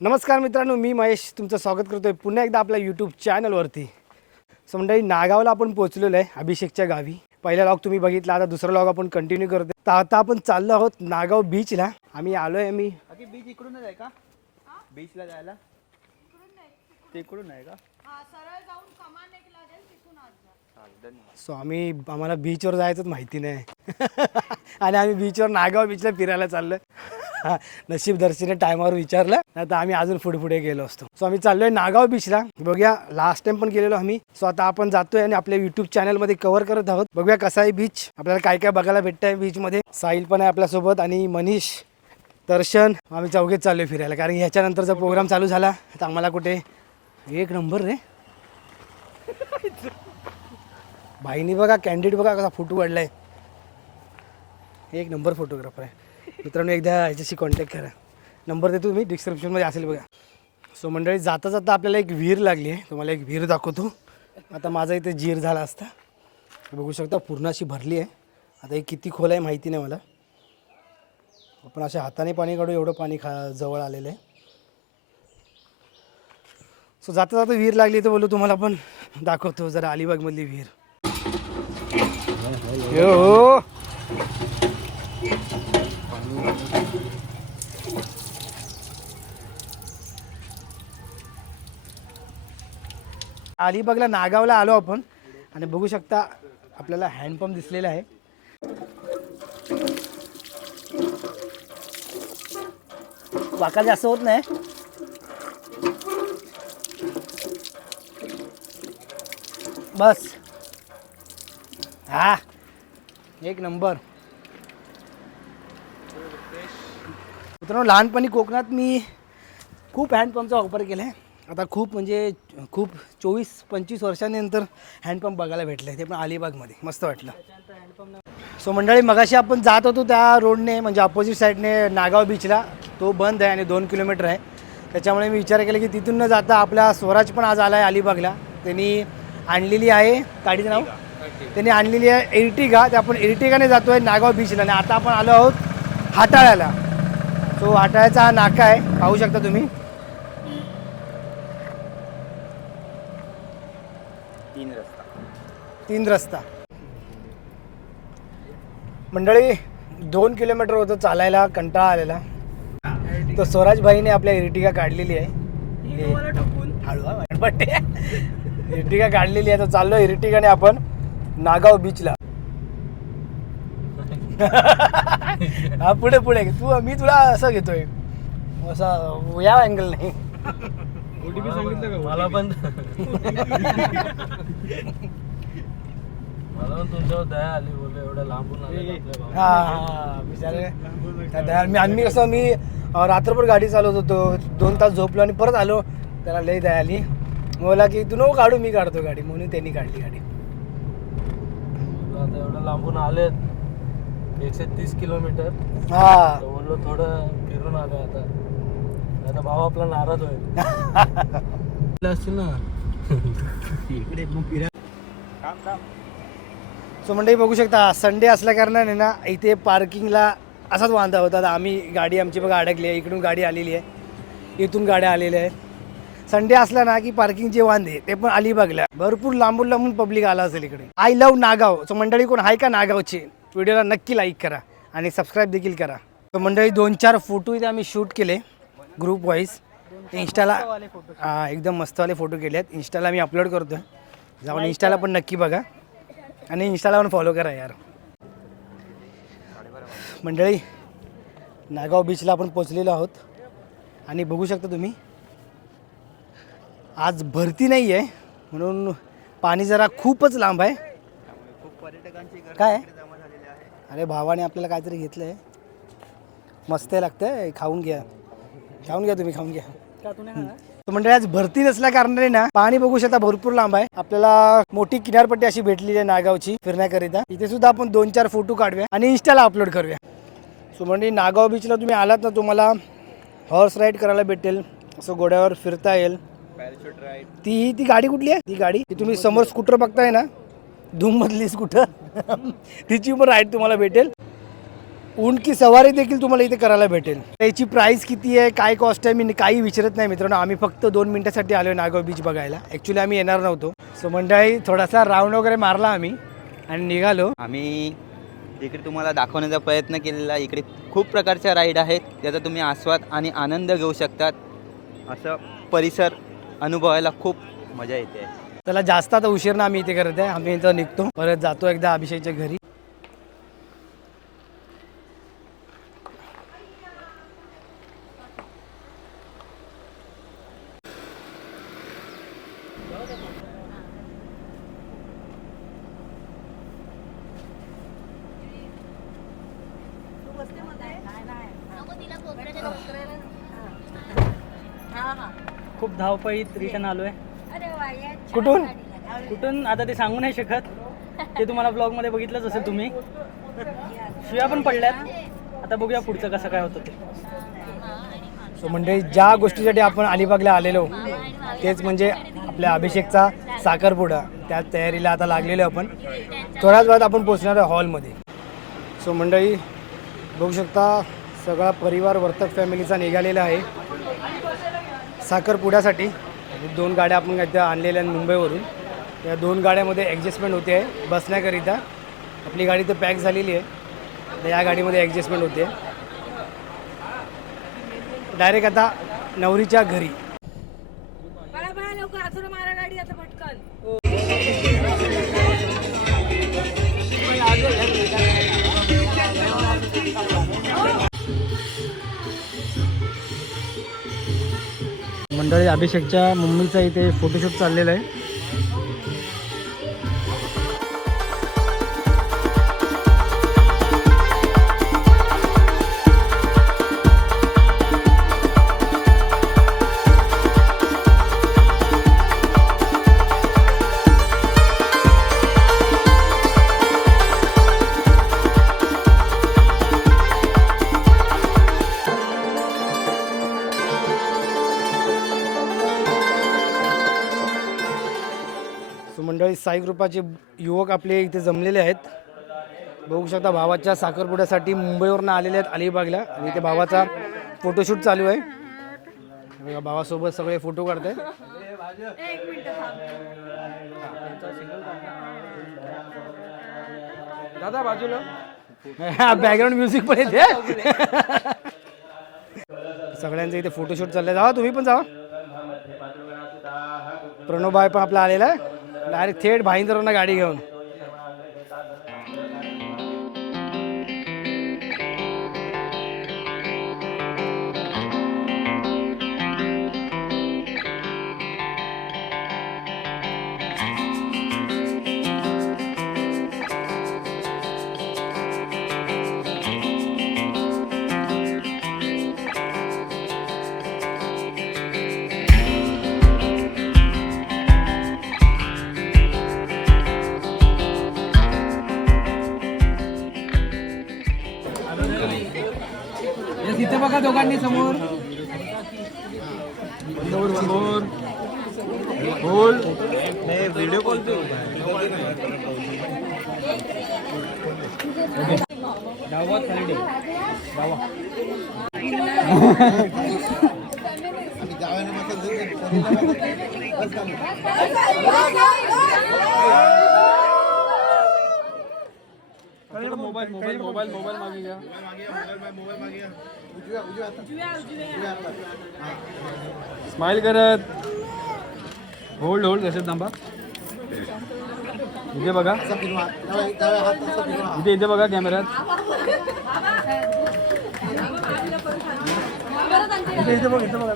नमस्कार मित्रांनो मी महेश तुमचं स्वागत करतोय पुन्हा एकदा आपल्या यूट्यूब चॅनलवरती सो मंडळी नागावला आपण पोहोचलेलो आहे अभिषेकच्या गावी. पहिला लॉग तुम्ही बघितला आता दुसरा लॉग आपण कंटिन्यू करतो तर आता आपण चाललो आहोत नागाव बीचला आम्ही आलो आहे आम्ही. बाकी बीच इकडूनच आहे का? बीचला जायला? तिकडून आहे का? हा सो आम्ही आम्हाला बीचवर जायचंच माहिती नाही. आणि आम्ही बीचवर नागाव बीचला फिरायला चाललो नशीब दर्शने टायमावर विचारलं. नाही तर आम्ही अजून पुढे पुढे गेलो असतो. सो आम्ही चाललोय नागाव बीचला बघूया लास्ट टाइम पण गेलेलो आम्ही. सो आता आपण जातोय आणि आपल्या युट्यूब चॅनलमध्ये कव्हर करत आहोत. बघूया कसा आहे बीच आपल्याला काय काय बघायला भेटतंय बीचमध्ये साहिल पण आहे आपल्यासोबत आणि मनीष दर्शन. आम्ही चौघेच चाललोय फिरायला. कारण ह्याच्यानंतरचा प्रोग्राम चालू झाला. तर आम्हाला कुठे? एक नंबर रे. भाईनी बघा कॅन्डिडेट बघा कसा फोटो काढलाय. एक नंबर फोटोग्राफर आहे. मित्रांनो एकदा ह्याच्याशी कॉन्टॅक्ट करा. नंबर देतो तुम्ही डिस्क्रिप्शनमध्ये असेल बघा. सो मंडळी जाता जाता आपल्याला एक विहीर लागली आहे. तुम्हाला एक विहीर दाखवतो. आता माझा इथे जीर झाला असता. बघू शकता पूर्ण अशी भरली आहे. आता हे किती खोल आहे माहिती नाही मला. आपण अशा हाताने पाणी काढू एवढं पाणी खा जवळ आलेलं आहे. सो जाता जाता विहीर लागली तर बोलू तुम्हाला पण दाखवतो. जरा अलिबागमधली विहीर. हो. हो. अलिबागला नागावला आलो आपण. आणि बघू शकता आपल्याला हँडपंप दिसलेला आहे. वाका जास्त होत नाही. बस. हा. एक नंबर. मित्रांनो लहानपणी कोकणात मी खूप हँडपंपचा वापर केला आहे आता खूप म्हणजे खूप चोवीस पंचवीस वर्षांनंतर हँडपंप बघायला भेटलं आहे ते पण अलिबागमध्ये. मस्त वाटलं. सो मंडळी मगाशी आपण जात होतो त्या रोडने म्हणजे अपोजिट साईडने नागाव बीचला तो बंद आहे आणि दोन किलोमीटर आहे. त्याच्यामुळे मी विचार केला की तिथून न जाता आपला स्वराज पण आज आला आहे अलिबागला. त्यांनी आणलेली आहे गाडीचं नाव? त्यांनी आणलेली आहे एर्टिगा. ते आपण एर्टिगाने जातो आहे नागाव बीचला आणि आता आपण आलो आहोत हाटाळ्याला सो हाटाळ्याचा हा नाका आहे. पाहू शकता तुम्ही तीन रस्ता तीन रस्ता. मंडळी दोन किलोमीटर होतं चालायला कंटाळा आलेला. तर स्वराज भाईने आपल्या इर्टिगा काढलेली आहे. हळू हा, वाटपट्टे. इर्टिगा काढलेली आहे. तर चाललो इर्टिगाने आपण नागाव बीचला हा पुढे पुढे. तू मी तुला असं घेतोय. असं या अँगल नाही मला पण. मला पण तुमच्यावर दया आली बोलले एवढ्या लांबून आले आपल्या भावाला. हा हा बिचारे. त्या दया- मी आणि मी कसं मी अं, रात्रभर गाडी चालवत होतो. दोन तास झोपलो आणि परत आलो. त्याला लई दया आली. बोला की तू नको काढू मी काढतो गाडी. म्हणून त्यांनी काढली गाडी. आता एवढं लांबून आलेत. एकशे तीस किलोमीटर. हा. बोललो थोडं फिरून आलो आता. आता भाऊ आपला नाराज होईल. असतील ना. इकडे मग फिरा सो मंडळी बघू शकता संडे असल्या कारणाने ना इथे पार्किंगला असाच वांदा होता. आम्ही गाडी आमची बघा अडकली आहे. इकडून गाडी आलेली आहे. इथून गाड्या आलेल्या आहेत. संडे असला ना की पार्किंगचे वांदे ते पण अलिबागला भरपूर लांबून लांबून पब्लिक आला असेल इकडे. I love Nagaon. सो मंडळी कोण आहे का नागावची? व्हिडिओला नक्की लाईक करा आणि सबस्क्राईब देखील करा. तर मंडळी दोन चार फोटो इथे आम्ही शूट केले ग्रुप वाईज इंस्टाला हा एकदम मस्तवाले फोटो केले आहेत इंस्टाला मी अपलोड करतो जाऊन इंस्टाला पण नक्की बघा. आणि इंस्टाला पण फॉलो करा यार. मंडळी नागाव बीचला आपण पोचलेलो आहोत. आणि बघू शकता तुम्ही आज भरती नाही आहे म्हणून पाणी जरा खूपच लांब आहे. काय? अरे भावाने आपल्याला काहीतरी घेतलं आहे मस्त आहे खाऊन घ्या. खाऊन घ्या तुम्ही खाऊन घ्या. म्हणजे आज भरती नसल्या कारणाने ना पाणी बघू शकता भरपूर लांब आहे. आपल्याला मोठी किनारपट्टी अशी भेटलेली आहे नागावची फिरण्याकरिता. इथे सुद्धा आपण दोन चार फोटो काढूया आणि इंस्टाला अपलोड करूया. सो म्हणजे नागाव बीचला तुम्ही आलात ना तुम्हाला हॉर्स राईड करायला भेटेल. असं घोड्यावर फिरता येईल. ती ती गाडी कुठली आहे? ती गाडी? ती तुम्ही समोर स्कूटर बघताय ना धूम मधली स्कूटर तिची पण राईड तुम्हाला भेटेल. ऊंट की सवारी देखील तुम्हाला इथे करायला भेटेल. याची प्राईस किती आहे काय कॉस्ट आहे मी काही विचारत नाही मित्रांनो. आम्ही फक्त दोन मिनिटासाठी आलो आहे नागाव बीच बघायला. ॲक्च्युली आम्ही येणार नव्हतो. सो मंडळी थोडासा राऊंड वगैरे मारला आम्ही आणि निघालो. आम्ही इकडे तुम्हाला दाखवण्याचा प्रयत्न केलेला इकडे खूप प्रकारच्या राईड आहेत. त्याचा तुम्ही आस्वाद आणि आनंद घेऊ शकतात. असं परिसर अनुभवायला खूप मजा येते. त्याला जास्त आता उशीर ना आम्ही इथे करत आहे. आम्ही इथं निघतो. परत जातो एकदा अभिषेकच्या घरी. खूप धावपळीत रिटर्न आलोय. कुठून? कुठून? आता ते सांगू नाही शकत. ते तुम्हाला ब्लॉगमध्ये बघितलंच असेल तुम्ही. शिव्या पण पडल्यात. आता बघूया पुढचं कसं काय होतं ते. सो म्हणजे ज्या गोष्टीसाठी आपण अलिबागला आलेलो तेच म्हणजे आपल्या अभिषेकचा साखरपुडा. त्या तयारीला आता लागलेलो आपण. थोड्याच वेळात आपण पोचणार आहे हॉलमध्ये. सो मंडळी बघू शकता सगळा परिवार वर्तक फॅमिलीचा निघालेला आहे. साखरपुड्यासाठी दोन गाड्या आपण इथं आणलेल्या आहेत मुंबईवरून. या दोन गाड्यामध्ये ॲडजस्टमेंट होते आहे बसण्याकरिता. आपली गाडी तर पॅक झालेली आहे. तर या गाडीमध्ये ॲडजस्टमेंट होते डायरेक्ट आता नवरीच्या घरी. मंडळी अभिषेकच्या मम्मीचा इथे फोटोशूट चाललेला आहे. साई ग्रुपाचे युवक आपले इथे जमलेले आहेत. बघू शकता भावाच्या साखरपुड्यासाठी मुंबईवरनं आलेले आहेत अलिबागला. आणि इथे भावाचा फोटोशूट चालू आहे. बघा भावासोबत सगळे फोटो काढत दादा बाजूला. बॅकग्राऊंड म्युझिक पण येते. सगळ्यांचं इथे फोटोशूट चालले जावा तुम्ही पण जावा. प्रणव पण आपला आलेला आहे. डायरेक्ट थेट भाईंदरांना गाडी घेऊन. तिथे बघा दोघांनी समोर समोर समोर बोल व्हिडिओ कॉल डावा ठेव. डावा मोबाईल मोबाईल मोबाईल मोबाईल मागे घ्या स्माइल करत होल्ड होल्ड तसेच थांबा इथे बघा इथे इथे बघा कॅमेऱ्यात इथे इथे बघ इथे बघ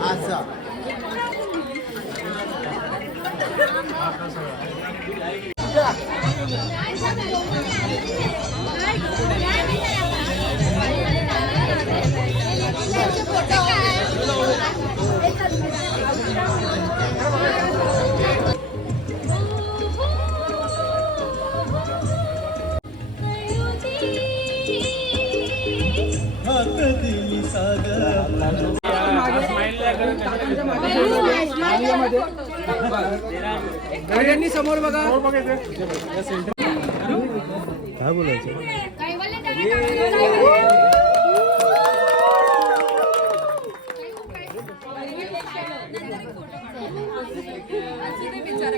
असं सगळ्यांनी समोर बघा. काय बोलायचं?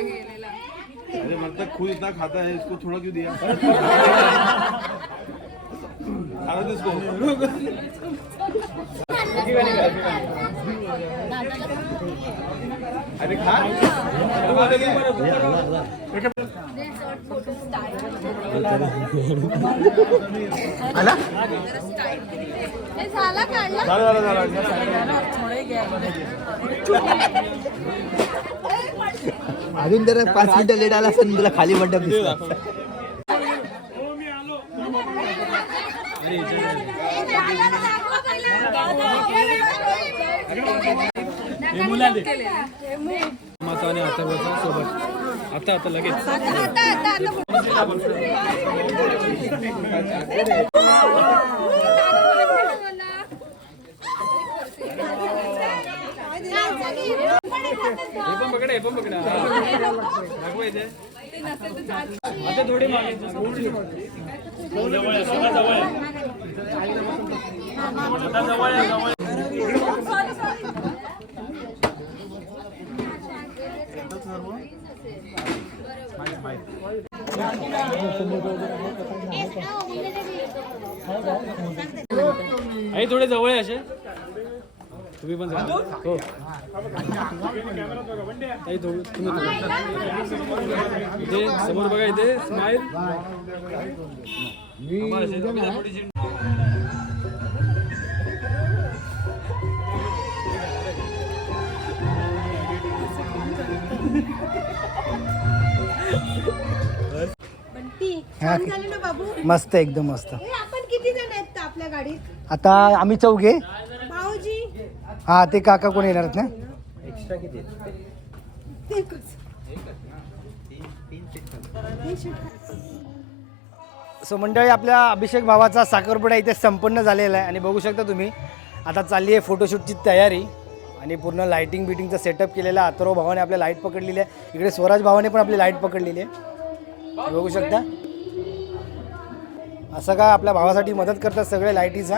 अरे मतलब खुद इतना खाता है इसको थोड़ा क्यों दिया? इसको। अरे खा. झाला काढला? झालं झालं झालं. अजून जर पाच मिनिटं लेट आला असेल तुला खाली मंडप दिसतो माता आणि आता बसा सोबत आता आता लगेच हे पण पकडा हे पण पकडा. दाखवायचं थोडी जवळ जवळ आहे. आई थोडे जवळ आहे असे तुम्ही पण जा. हो थोडं तुम्ही थोडं. इथे समोर बघा इथे स्माईल. थोडीशी बंटी छान झाली ना बाबू? मस्त एकदम मस्त. ए, आपण किती जण आहेत आपल्या गाडीत? आता आम्ही चौघे. हा ते काका कोण येणार आहेत ना ते कसं? सो मंडळी आपल्या अभिषेक भावाचा साखरपुडा इथे संपन्न झालेला आहे. आणि बघू शकता तुम्ही आता चालली आहे फोटोशूटची तयारी. आणि पूर्ण लाईटिंग बिटिंगचा सेटअप केलेला आहे. अथर्व भावाने आपल्या लाइट पकडलेली आहे. इकडे स्वराज भावाने पण आपली लाइट पकडलेली आहे. बघू शकता. असं काय आपल्या भावासाठी मदत करतात सगळे लाईटीचा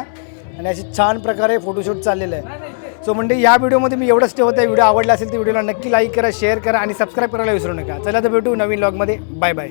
आणि अशी छान प्रकारे फोटोशूट चाललेलं आहे. सो म्हणजे या व्हिडिओमध्ये मी एवढंच ठेवत आहे. व्हिडिओ आवडला असेल तर व्हिडिओला नक्की लाईक करा शेअर करा आणि सबस्क्राईब करायला विसरू नका. चला तर भेटू नवीन लॉगमध्ये बाय बाय